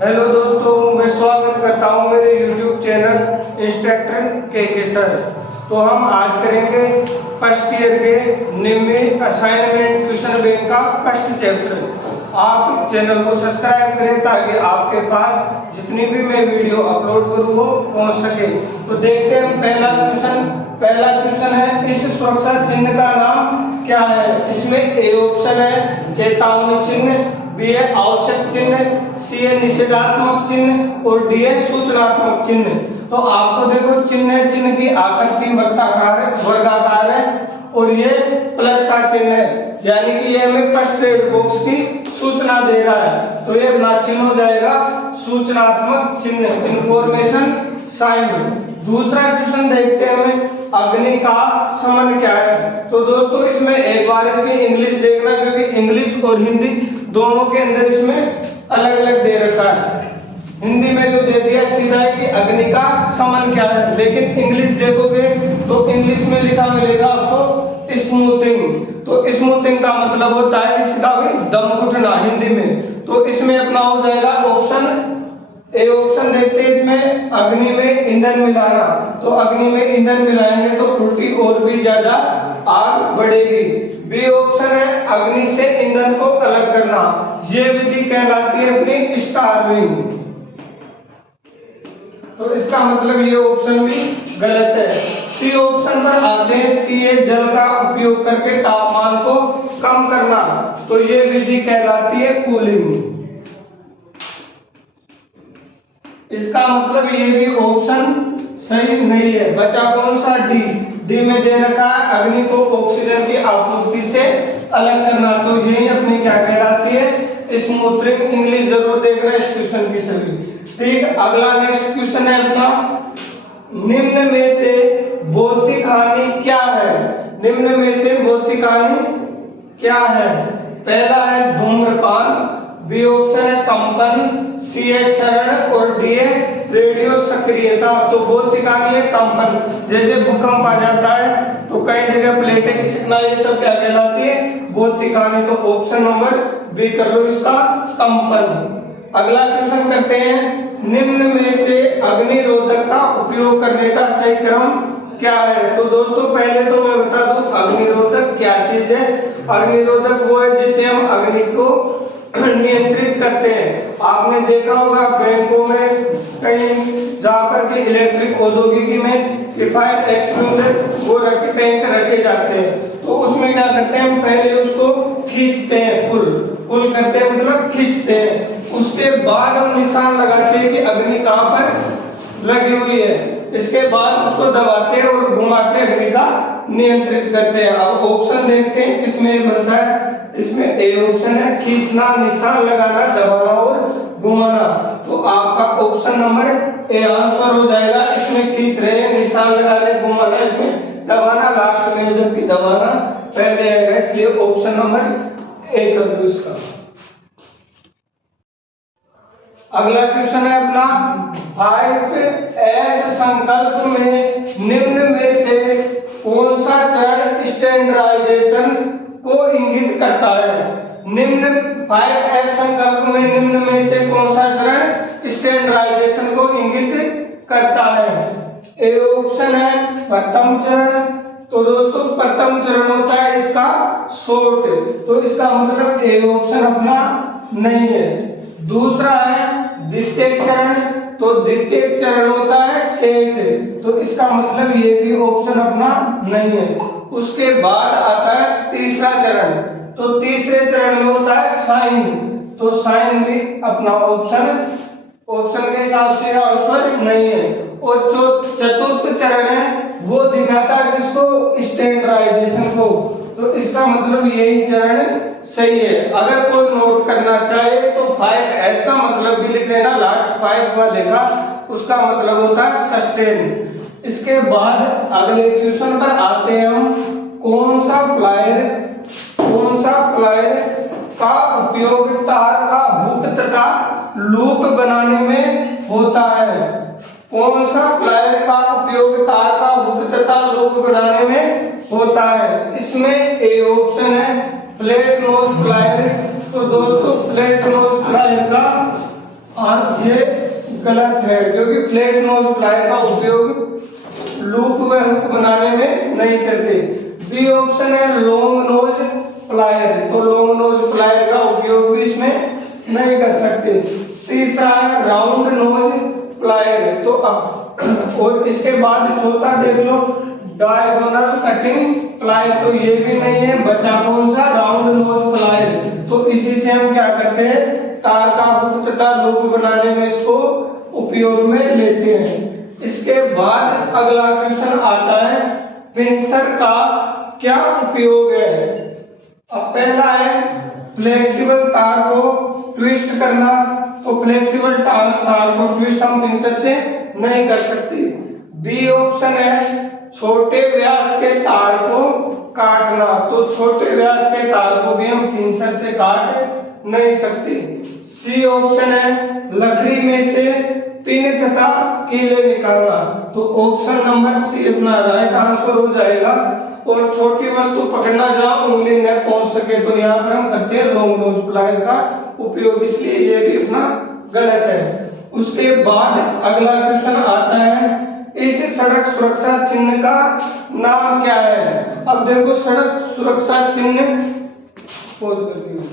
Hello दोस्तों, मैं स्वागत करता हूं मेरे YouTube चैनल इंस्ट्रक्टर के सर। तो हम आज करेंगे फर्स्ट ईयर के निम्न असाइनमेंट क्वेश्चन बैंक का फर्स्ट चैप्टर। आप चैनल को सब्सक्राइब करें ताकि आपके पास जितनी भी मैं वीडियो अपलोड करूँ वो पहुंच सके। तो देखते हैं हम पहला क्वेश्चन है, इस सुरक्षा चिन्ह का नाम क्या है। इसमें ए ऑप्शन है चेतावनी चिन्ह, बी है आवश्यक चिन्ह, सी है निषेधात्मक चिन्ह और डी है सूचनात्मक चिन्ह। तो आपको देखो चिन्ह की आकृति वर्गाकार है और ये प्लस का चिन्ह है, यानी कि ये हमें फर्स्ट एड बॉक्स की सूचना दे रहा है। तो ये अपना चिन्ह हो जाएगा सूचनात्मक चिन्ह, इंफॉर्मेशन साइन। दूसरा क्वेश्चन देखते हैं हमें, अग्नि का समन क्या है। तो दोस्तों इसमें एक बार इसकी इंग्लिश देखना, क्योंकि इंग्लिश और हिंदी दोनों के अंदर इसमें अलग अलग दे रखा है। हिंदी में तो दे दिया सीधा है कि अग्नि का समन क्या है, लेकिन इंग्लिश देखोगे तो इंग्लिश में लिखा मिलेगा आपको स्मूथिंग। तो स्मूथिंग का मतलब होता है कि सीधा भी दम घुटना हिंदी में। तो इसमें अपना हो जाएगा ऑप्शन ए ऑप्शन। देखते हैं इसमें अग्नि में ईंधन मिलाना। तो अग्नि में ईंधन मिलाएंगे तो उल्टी और भी ज्यादा आग बढ़ेगी। बी ऑप्शन है अग्नि से ईंधन को अलग करना, ये विधि कहलाती है अपनी स्टार्विंग। तो इसका मतलब ये ऑप्शन भी गलत है। सी ऑप्शन पर आते हैं, सी है जल का उपयोग करके तापमान को कम करना, तो ये विधि कहलाती है कूलिंग। इसका मतलब ये भी ऑप्शन सही नहीं है। बचा कौन सा, डी में दे रखा है अग्नि को ऑक्सीजन की आपूर्ति से अलग करना, तो यही अपनी क्या कहलाती है स्मूथिंग। इंग्लिश जरूर देखना इस क्वेश्चन की सभी। ठीक, अगला नेक्स्ट क्वेश्चन है अपना, निम्न में से भौतिक हानि क्या है। निम्न में से भौतिक हानि क्या है। पहला है धूम्रपान, बी ऑप्शन है कंपन, सी है क्षरण और डी है रेडियो सक्रियता। तो भौतिक हानि है कंपन, जैसे भूकंप आ जाता है तो कई जगह प्लेटें खिसकना, ये सब क्या कहलाती है भौतिक हानि। तो ऑप्शन नंबर बी कर लो इसका कंपन। अगला क्वेश्चन करते हैं, निम्न में से अग्निरोधक का उपयोग करने का सही क्रम क्या है। तो दोस्तों पहले तो मैं बता दूं अग्निरोधक क्या चीज है। अग्निरोधक वो है जिससे हम अग्नि को नियंत्रित करते हैं। आपने देखा होगा बैंकों में कहीं जाकर के इलेक्ट्रिक औद्योगिकी में फायर एक्सटिंग्विशर वो टैंक रखे जाते हैं। तो उसमें क्या करते हैं, हम पहले उसको खींचते हैं, पुल करते हैं मतलब खींचते हैं। उसके बाद हम निशान लगाते हैं कि अग्नि कहाँ पर लगी हुई है। इसके बाद उसको दबाते हैं और घुमा के अग्नि का नियंत्रित करते हैं। अब ऑप्शन देखते हैं किसमें बनता है। इसमें ए ऑप्शन है खींचना, निशान लगाना, दबाना और घुमाना। तो आपका ऑप्शन नंबर ए आंसर हो जाएगा। इसमें खींच रहे हैं, निशान लगा रहे हैं, घुमाना, इसमें दबाना लास्ट में, जबकि दबाना पहले है, इसलिए ऑप्शन नंबर ए कर दो इसका। अगला क्वेश्चन है अपना, 5S संकल्प में निम्न में से कौन सा चरण स्टैंडर्डाइजेशन को इंगित करता है। निम्न 5S संकल्प में निम्न में से कौन सा चरण स्टैंडर्डाइजेशन को इंगित करता है। ए ऑप्शन है प्रथम चरण। तो दोस्तों प्रथम चरण होता है इसका शॉर्ट, तो इसका मतलब ए ऑप्शन अपना नहीं है। दूसरा है द्वितीय चरण, तो द्वितीय चरण होता है सेट, तो इसका मतलब ये भी ऑप्शन अपना नहीं है। उसके बाद आता है तीसरा चरण, तो तीसरे चरण में होता है साइन, तो साइन भी अपना ऑप्शन के हिसाब से आंसर नहीं है। और जो चतुर्थ चरण है वो दिखाता है किसको, स्टैंडर्डाइजेशन को, तो इसका मतलब यही चरण सही है। अगर कोई नोट करना चाहे तो 5S का मतलब भी लिख लेना, लास्ट 5 वाले का उसका मतलब होता है सस्टेन। इसके बाद अगले क्वेश्चन पर आते हैं हम, कौन सा प्लायर का उपयोग तार का हुक तथा लूप बनाने में होता है। कौन सा प्लायर का उपयोग तार का हुक तथा लूप बनाने में होता है। इसमें ए ऑप्शन है फ्लैट नोज प्लायर। तो दोस्तों फ्लैट नोज प्लायर का और ये गलत है क्योंकि फ्लैट नोज प्लायर का उपयोग लूप व हुक बनाने में नहीं करते। बी ऑप्शन है लॉन्ग नोज प्लायर, तो लॉन्ग नोज प्लायर का उपयोग भी इसमें नहीं कर सकते। तीसरा है राउंड नोज प्लायर, तो और इसके बाद चौथा देख लो डायगोनल कटिंग प्लायर, तो ये भी नहीं है। बचा कौन सा? Round knows plier. तो इसी से हम क्या करते हैं, तार का हुक तथा लूप बनाने में इसको उपयोग में लेते हैं। इसके बाद अगला क्वेश्चन आता है पिंसर का क्या उपयोग है। अब पहला है फ्लेक्सिबल तार को ट्विस्ट करना, तो फ्लेक्सिबल तार को ट्विस्ट हम पिंसर से नहीं कर सकते। बी ऑप्शन है छोटे व्यास के तार को काटना, तो छोटे व्यास के तार को भी हम पिंसर से काट नहीं सकते। सी ऑप्शन है लकड़ी में से पिन तथा कीले निकालना, तो ऑप्शन नंबर सी अपना राइट आंसर हो जाएगा। और छोटी वस्तु पकड़ना जहां उंगली न पहुंच सके, तो यहाँ पर हम करते हैं लॉन्ग नोज प्लायर का उपयोग, इसलिए ये भी अपना गलत है। उसके बाद अगला क्वेश्चन आता है इस सड़क सुरक्षा चिन्ह का नाम क्या है। अब देखो सड़क सुरक्षा चिन्ह पोज करती हूँ,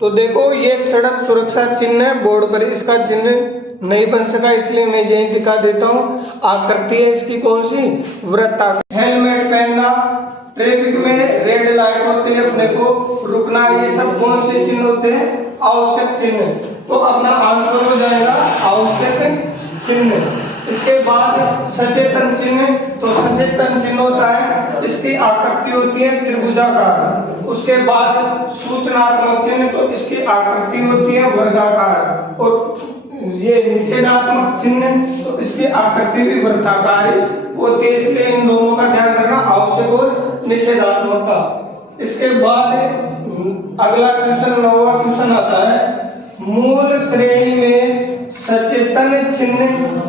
तो देखो ये सड़क सुरक्षा चिन्ह है बोर्ड पर, इसका चिन्ह नहीं बन सका इसलिए मैं यही दिखा देता हूँ। आकृति है इसकी कौन सी? वृत्ताकार। हेलमेट पहनना, ट्रैफिक में रेड लाइट होती है अपने को रुकना, ये सब कौन से चिन्ह होते हैं? आवश्यक चिन्ह। तो अपना आंसर हो जाएगा आवश्यक चिन्ह। इसके बाद सचेतन चिन्ह, तो सचेतन चिन्ह होता है इसकी आकृति होती है त्रिभुजाकार। उसके बाद सूचनात्मक चिन्ह, तो इसकी आकृति होती है वर्गाकार। और ये निषेधात्मक चिन्ह, तो इसकी आकृति भी वृत्ताकार होती है, इसलिए इन दोनों का ध्यान रखना, आवश्यक और निषेधात्मक का। इसके बाद अगला क्वेश्चन 9वां क्वेश्चन आता है मूल श्रेणी में सचेतन चिन्ह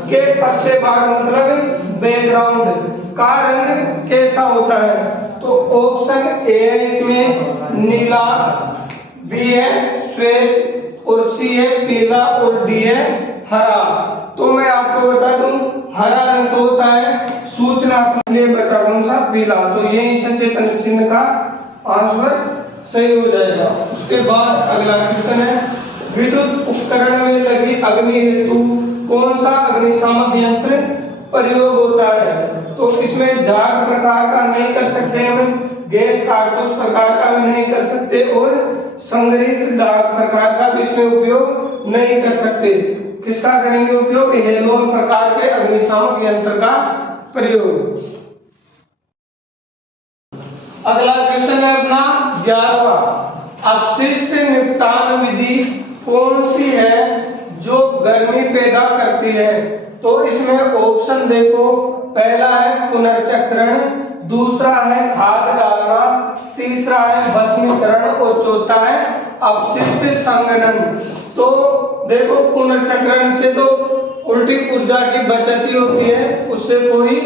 के पश्चे भाग मतलब बैकग्राउंड का रंग कैसा होता है। तो ऑप्शन ए है इसमें नीला, बी है श्वेत और सी है पीला और डी है हरा। तो मैं आपको बता दूं हरा रंग तो होता है सूचनात्मक, लिए बचा कौन सा? पीला। तो यही सचेतन चिन्ह का आंसर सही हो जाएगा। उसके बाद अगला क्वेश्चन है विद्युत उपकरण में लगी अग्नि हेतु कौन सा अग्निशामक यंत्र प्रयोग होता है। तो इसमें झाग प्रकार का नहीं कर सकते हम, गैस कारतूस प्रकार का भी नहीं कर सकते और संग्रहित दाग प्रकार का भी इसमें उपयोग नहीं कर सकते। किसका करेंगे उपयोग? हेलोन प्रकार के अग्निशामक यंत्र का प्रयोग। अगला क्वेश्चन है अपना 11वां अपशिष्ट निपटान विधि कौन सी है जो गर्मी पैदा करती है। तो इसमें ऑप्शन देखो, पहला है पुनर्चक्रण, दूसरा है खाद डालना, तीसरा है भस्मीकरण और चौथा है अपशिष्ट संघनन। तो देखो पुनर्चक्रण से तो उल्टी ऊर्जा की बचत ही होती है, उससे कोई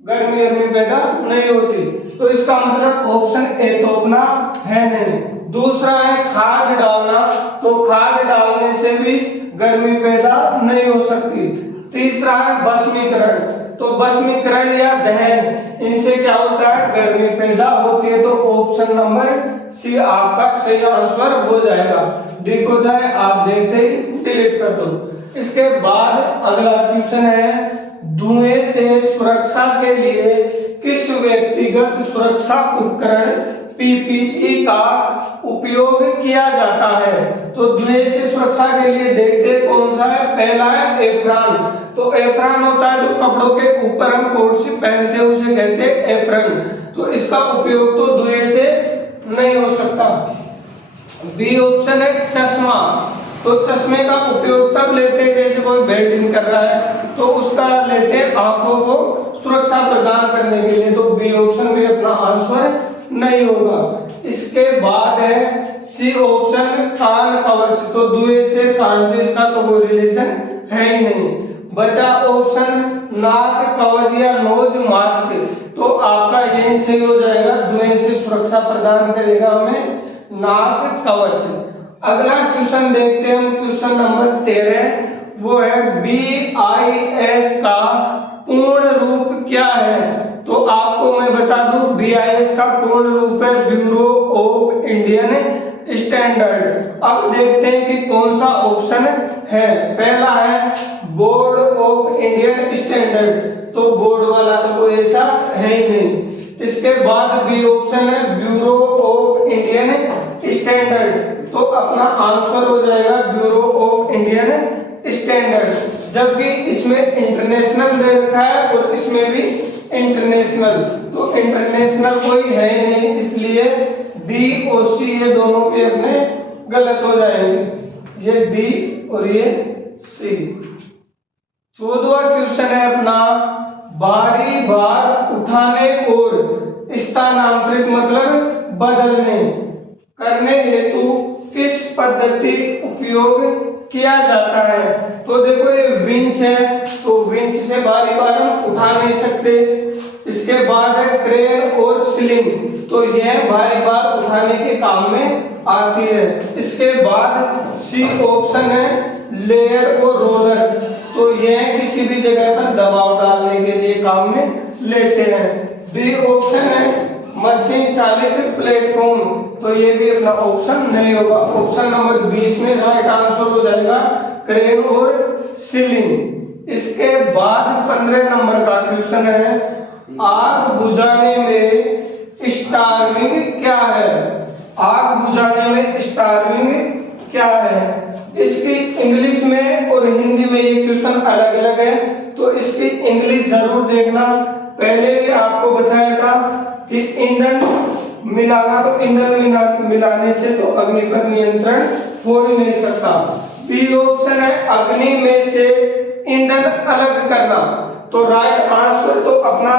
गर्मी पैदा नहीं होती, तो इसका मतलब ऑप्शन ए तो अपना है नहीं। दूसरा है खाद डालना, तो खाद डालने से भी गर्मी पैदा नहीं हो सकती। तीसरा है भस्मीकरण, तो भस्मीकरण या दहन इनसे क्या होता है? गर्मी पैदा होती है। तो ऑप्शन नंबर सी आपका सही आंसर हो जाएगा। डी को जाए आप देखते ही डिलीट कर दो। इसके बाद अगला क्वेश्चन है धुएं से सुरक्षा के लिए किस व्यक्तिगत सुरक्षा उपकरण पीपीई का उपयोग किया जाता है। तो धुएं से सुरक्षा के लिए देखते कौन सा है? पहला है एप्रॉन, तो एप्रॉन होता है जो कपड़ों के ऊपर हम कोट से पहनते हैं उसे कहते हैं एप्रॉन, तो इसका उपयोग तो धुएं से नहीं हो सकता। बी ऑप्शन है चश्मा, तो चश्मे का उपयोग तब लेते हैं जैसे कोई वेल्डिंग कर रहा है तो उसका लेते हैं आंखों को सुरक्षा प्रदान करने के लिए, तो बी ऑप्शन भी अपना आंसर नहीं होगा। इसके बाद है सी ऑप्शन कान कवच, तो धुएं से कान से इसका तो कोई रिलेशन है ही नहीं। बचा ऑप्शन नाक कवच या नोज मास्क, तो आपका यही सही हो जाएगा, धुएं से सुरक्षा प्रदान करेगा हमें नाक कवच। अगला क्वेश्चन देखते हैं हम, क्वेश्चन नंबर 13, वो है BIS का पूर्ण रूप क्या है। तो आपको मैं बता दूं, BIS का पूर्ण रूप है ब्यूरो ऑफ इंडियन स्टैंडर्ड। अब देखते हैं कि कौन सा ऑप्शन है। पहला है बोर्ड ऑफ इंडियन स्टैंडर्ड, तो बोर्ड वाला तो कोई ऐसा है ही नहीं। इसके बाद बी ऑप्शन है ब्यूरो ऑफ इंडियन स्टैंडर्ड, तो अपना आंसर हो जाएगा ब्यूरो ऑफ इंडियन स्टैंडर्ड। जबकि इसमें इंटरनेशनल दे रखा है और इसमें भी इंटरनेशनल, तो इंटरनेशनल कोई है नहीं, इसलिए डी और सी ये दोनों भी अपने गलत हो जाएंगे, ये डी और ये सी। 14वां क्वेश्चन है अपना, भारी भार उठाने और स्थानांतरित मतलब बदलने करने हेतु किस पद्धति उपयोग किया जाता है। तो देखो ये विंच है, तो विंच से भारी भार हम उठा नहीं सकते। इसके बाद है क्रेन और स्लिंग, तो यह भारी भार उठाने के काम में आती है। इसके बाद सी ऑप्शन है लेयर और रोलर, तो यह किसी भी जगह पर दबाव डालने के लिए काम में लेते हैं। डी ऑप्शन है मशीन चालित प्लेटफॉर्म, तो ये भी अपना ऑप्शन नहीं होगा। ऑप्शन नंबर 20 में राइट आंसर हो जाएगा क्रेन और सीलिंग। इसके बाद 15 नंबर का क्वेश्चन है, आग बुझाने में स्टार्विंग क्या है। आग बुझाने में स्टार्विंग क्या है। इसकी इंग्लिश में और हिंदी में ये क्वेश्चन अलग अलग है, तो इसकी इंग्लिश जरूर देखना। पहले भी आपको बताया था कि ईंधन मिलाना, तो ईंधन मिलाने से तो अग्नि पर नियंत्रण हो ही नहीं सकता। बी ऑप्शन है अग्नि में से ईंधन अलग करना, तो राइट आंसर तो अपना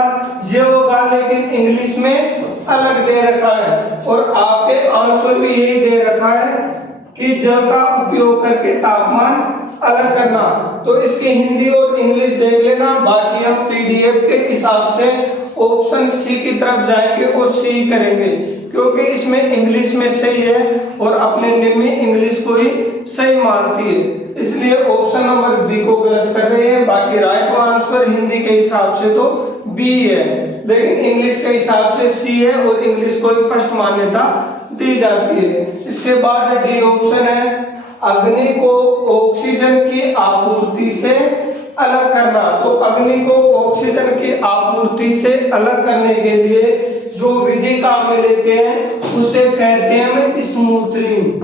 ये होगा, लेकिन इंग्लिश में अलग दे रखा है और आपके आंसर भी यही दे रखा है कि जल का उपयोग करके तापमान अलग करना। तो इसकी हिंदी और इंग्लिश देख लेना, बाकी हम पीडीएफ के हिसाब से ऑप्शन सी की तरफ जाएंगे और सी करेंगे, क्योंकि इसमें इंग्लिश में सही है और अपने निम्न इंग्लिश को ही सही मानती है, इसलिए ऑप्शन नंबर बी को गलत कर रहे हैं। बाकी राइट आंसर हिंदी के हिसाब से तो बी है, लेकिन इंग्लिश के हिसाब से सी है और इंग्लिश को फर्स्ट मान्यता दी जाती है। इसके बाद डी ऑप्शन है अग्नि को ऑक्सीजन की आपूर्ति से अलग करना, तो अग्नि को ऑक्सीजन की आपूर्ति से अलग करने के लिए जो विधि काम में लेते हैं उसे कहते हैं स्मूथरिंग।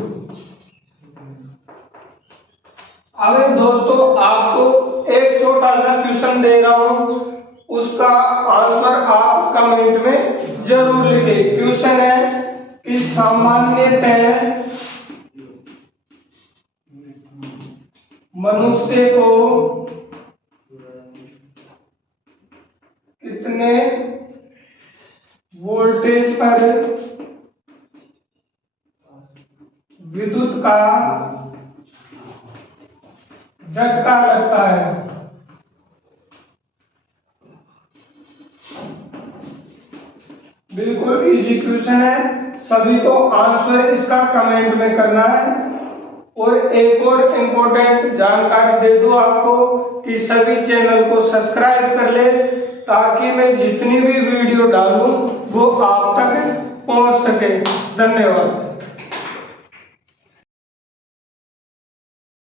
अब दोस्तों आपको एक छोटा सा क्वेश्चन दे रहा हूं, उसका आंसर आप कमेंट में जरूर लिखें। क्वेश्चन है कि सामान्यतः मनुष्य को कितने वोल्टेज पर विद्युत का झटका लगता है। बिल्कुल इजी क्वेश्चन है, सभी को आंसर इसका कमेंट में करना है। और एक और इम्पोर्टेंट जानकारी दे दूं आपको कि सभी चैनल को सब्सक्राइब कर ले, ताकि मैं जितनी भी वीडियो डालूं वो आप तक पहुंच सके। धन्यवाद।